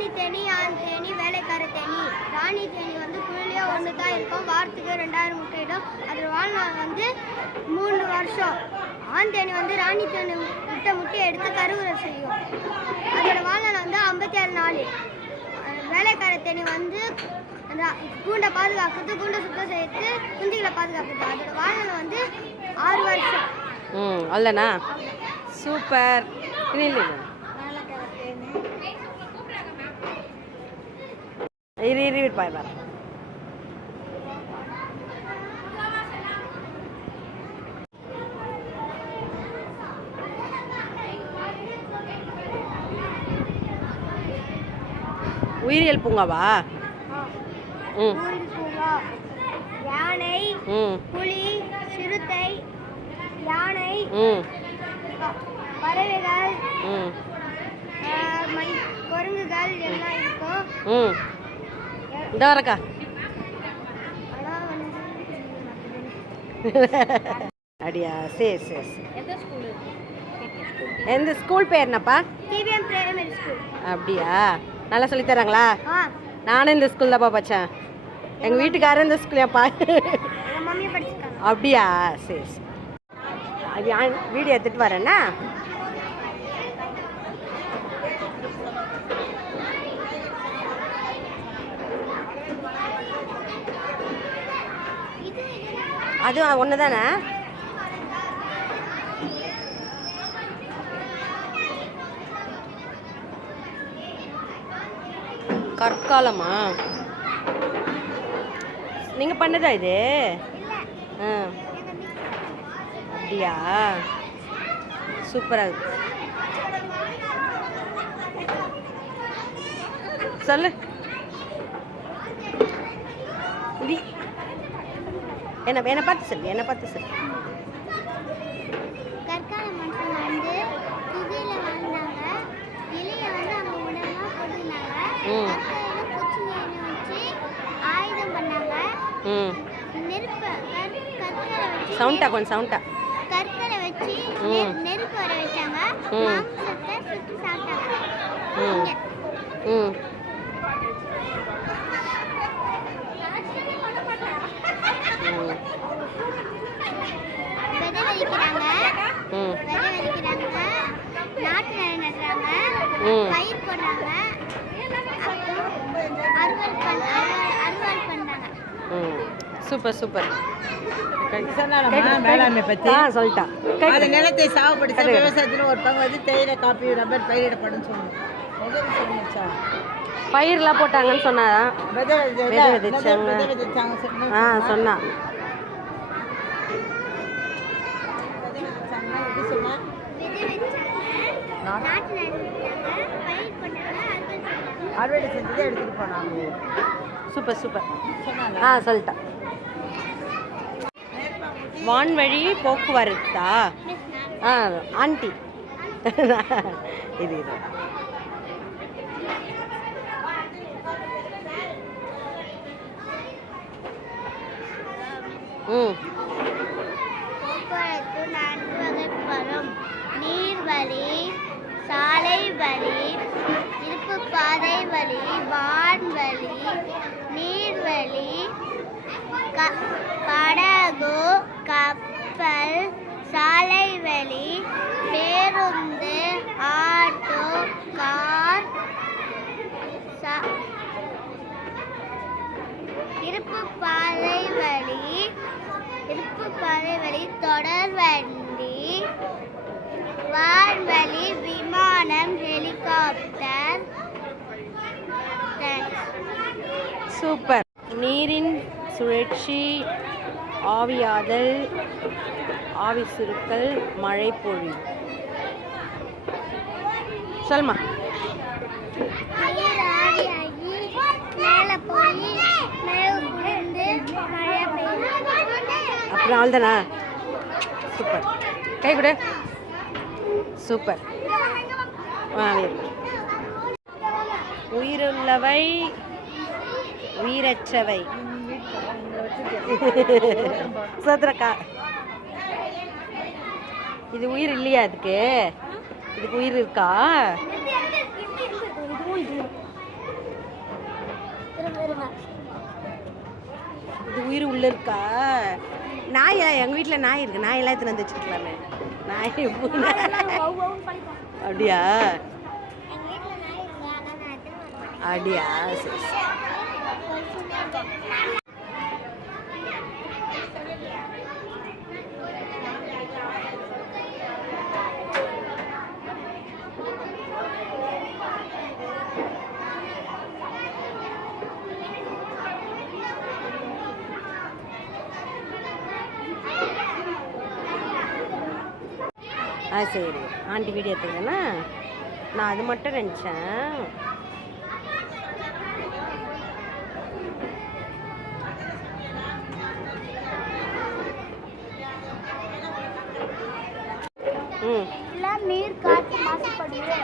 ராணி தேனி, ஆண் தேனி, வேலைக்கார தேனி. ராணி தேனி வந்து குழிலே ஒன்று தான் இருக்கும், வாரத்துக்கு 2000 முட்டையிடும். அதோட வாழ்நாள் வந்து 3 வருஷம். ஆண் தேனி வந்து ராணி தேனி முட்டையை எடுத்து கருவுரை செய்யும். அதோட வாழ்நாள் வந்து 57 நாள். வேலைக்கார தேனி வந்து கூண்டை பாதுகாக்கிறது, கூண்டை சுத்தம் செய்து குஞ்சுகளை பாதுகாக்கிறது. அதோட வாழ்நாள் வந்து 6 வருஷம். அல்லண்ணா சூப்பர். இல்லை இரு பாய் பார். உயிரியல் பூங்காவா? யானை, புலி, சிறுத்தை, யானை, பறவைகள், குரங்குகள் எல்லாம் இருக்கும். இந்த வரக்கா அப்படியா? சரி சரி. எந்த ஸ்கூல் பேர் என்னப்பா? TVM primary school. அப்படியா? நல்லா சொல்லி தராங்களா? நானும் இந்த ஸ்கூல் தான்ப்பா படித்தேன். எங்கள் வீட்டுக்காரர் இந்த ஸ்கூல்லையாப்பா. அப்படியா? சரி சரி. வீடியோ எடுத்துகிட்டு வரேன்னா. அது ஒன்று தானே? கற்காலமா? நீங்கள் பண்ணதா இது? அப்படியா? சூப்பராக இருக்கு. சொல்லு. என்ன பார்த்து சொல்லு, என்ன பார்த்து சொல்லு. கற்கால மனுஷன் வந்து குகையில வாழ்ந்தாங்க. இலைய வந்து அவங்க உடனே போட்டுனாங்க. வச்சு ஆயுதம் பண்ணாங்க. சவுண்டா கொஞ்சம் சவுண்டா. கற்களை வச்சு நெருப்பு வர வச்சாங்க. மாம்சத்தை சுட்டு சாப்பிட்டாங்க. விதை விதைக்கிறாங்க, நாட்டு நடுறாங்க, பயிர் போடுறாங்க, அறுவடை பண்றாங்க. Super super. வேளாண்மை பற்றி சொல்லிட்டான். அது நிலத்தை சாகுபடிச்சா விவசாயத்தில் ஒரு பங்கு வந்து தேயிலை, காப்பி, ரப்பர் பயிரிடப்படும் சொன்னோம். பயிரெலாம் போட்டாங்கன்னு சொன்னாரா? விதை விதைச்சாங்க. சொன்னா அறுவடை செஞ்சதை எடுத்துகிட்டு போனாங்க. Super super. சொல்லிட்டான். வான்வழி போக்குவரத்தா? ஆண்டி இது இது போக்குவரத்து 4 வகைப்படும். நீர்வழி, சாலை வழி, இருப்பு பாதை வழி, வான்வழி, நீர்வழி, படகு, கப்பல், சாலை வழி, பேருந்து, ஆட்டோ, கார், இருப்பு பாதை வழி, தொடர் வண்டி, வான்வழி, விமானம், ஹெலிகாப்டர். சூப்பர். நீரின் சுழற்சி, ஆவியாதல், ஆவி சுருக்கல், மழை பொழிவு. சொல்மா. நீர் ஆவியாகி மேலே போய் மேலே குளிர்ந்து மழை பெய்யும். அப்புறம் அவ்வளோதானா? சூப்பர். கை கொடு. சூப்பர். உயிருள்ளவை, உயிரற்றவை. சோத்ரக்கா, இது உயிர் இல்லையா? இதுக்கு உயிர் இருக்கா? இது உயிர் உள்ள இருக்கா? நாய் எங்கள் வீட்டில் நாய் இருக்கு. நாயெல்லாம் எடுத்துன்னு வந்து வச்சுக்கலாமே. நாய் பூனை. அப்படியா? அப்படியா? சரி சரி. சரி, ஆண்டி வீடியோ எடுத்துக்கிறேன்னா நான் அது மட்டும் நினச்சேன். நீர் காற்று மாசுபடுது.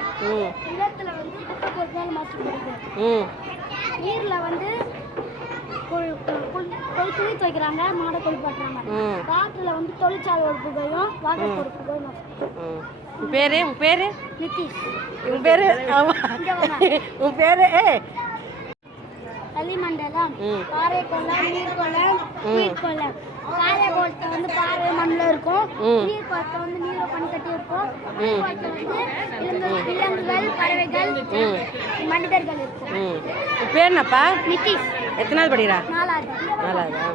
நிலத்துல வந்து குப்பை பொருட்கள் மாசுபடுது. நீர்ல வந்து துணி துவைக்கிறாங்க, மாடை குளிப்பாட்டுறாங்க. காற்றுல வந்து தொழிற்சாலை புகையும் வாகன புகையும். உன் பேரு? உன் பேரு நிதிஷ். உன் பேரு? உன் பேரு? களிமண்டலம், பாறைக்குளம், நீர்க்குளம், நீர்க்குளம். பாறைக்குளத்தை வந்து பாறை மண்ணில் இருக்கும். நீர்க்குளத்தை வந்து நீரை பனி கட்டி இருக்கும். நீர்க்குளத்தை வந்து விலங்குகள், பறவைகள், மனிதர்கள் இருக்கும். உன் பேர் என்னப்பா? நிதிஷ். எத்தனாவது படிக்கிறா? 4வது. 4வதா?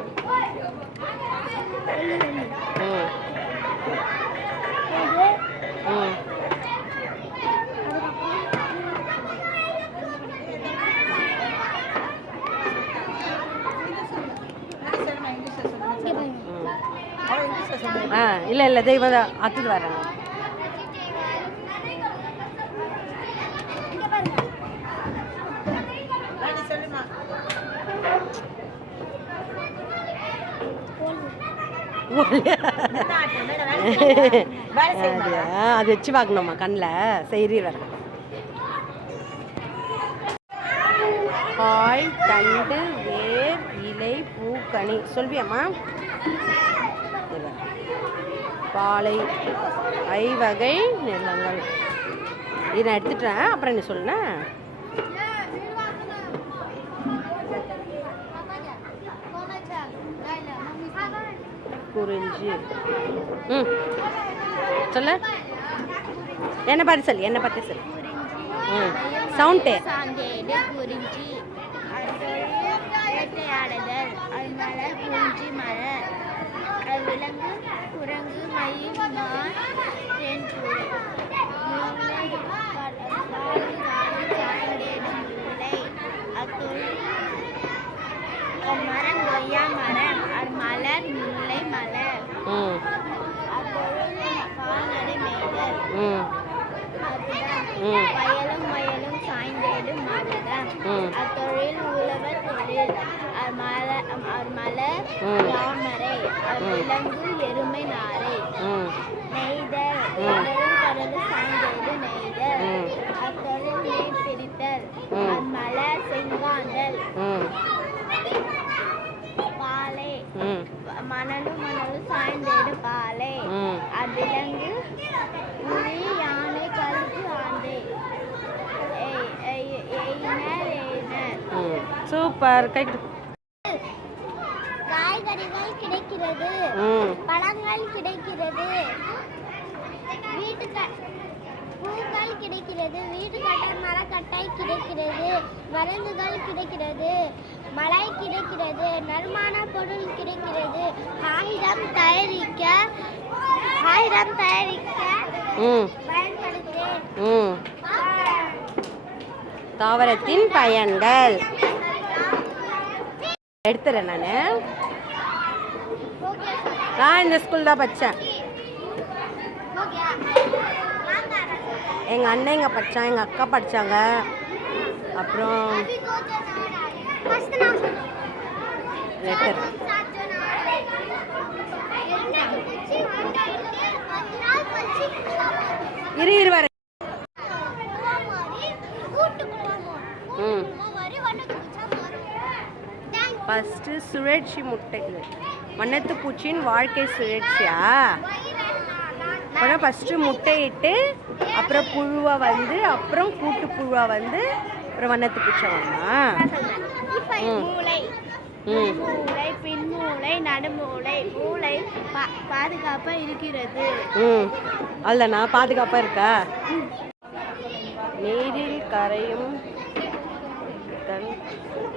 இல்லை இல்லை, தெய்வம் தான் அத்துட்டு வரேன். அது வச்சு பார்க்கணுமா கண்ணில்? சரி வரேன். காய், தண்டு, வேர், இலை, பூக்கனி சொல்வியம்மா? பாலை, ஐவகை நிலங்கள். இதை நான் எடுத்துட்டேன், அப்புறம் என்ன சொல்லுண்ணா? குறிஞ்சி. சொல்லு, என்ன பார்த்து சொல்லு, என்ன பார்த்து சொல்லு. சவுண்டு. குறிஞ்சி, வேட்டையாடுதல், மலர், குறிஞ்சி மலர், விலங்கு, குரங்கு, மயில், மான், தேன்கூடு, முல்லை, அத்தொழில், மரம், கொய்யா மரம், மலர், முல்லை மலர், அத்தொழில், கால்நடை மேய்தல், வயலும் வயலும் சாய்ந்தேடு மருதம், அத்தொழில் உழவர் தொழில், மலர் யாமரை, விலங்கு எருமை நாரை, நெய்தல், கடலும் கடலு சாய்ந்தேடு நெய்தல், அத்தொழில் நெய் பிரித்தல், மலர் செங்காந்தல், பாலை, மணலும் மணலும் சாய்ந்தேடு பாலை, அவ்விலங்கு உளி யானை கழுத்து ஆந்தை, சூப்பர். கை. காய்கறிகள் கிடைக்கிறது, பழங்கள் கிடைக்கிறது, பூக்கள் கிடைக்கிறது, வீடு கட்ட மரக்கட்டாய் கிடைக்கிறது, மருந்துகள் கிடைக்கிறது, மழை கிடைக்கிறது, நறுமண பொருள் கிடைக்கிறது, ஆயுதம் தயாரிக்க பயன்படுத்தேன். தாவரத்தின் பயன்கள் எடுத்துறேன். நான் இந்த ஸ்கூல் தான் படித்தேன். எங்கள் அண்ணங்க படித்தான், எங்கள் அக்கா படித்தாங்க. அப்புறம் லெட்டர் இரு வர. ஃபஸ்ட்டு சுழற்சி முட்டைகள். வண்ணத்து பூச்சியின் வாழ்க்கை சுழற்சியா? அப்புறம் ஃபஸ்ட்டு முட்டையிட்டு, அப்புறம் புழுவை வந்து, அப்புறம் கூட்டு புழுவை வந்து, அப்புறம் வண்ணத்து பூச்சை வருமா? மூளை, பின் மூளை நடுமூளை மூளை பாதுகாப்பாக இருக்கிறது. அதுதானா பாதுகாப்பாக இருக்கா? நீரில் கரையும் கண் ஸ்கூல்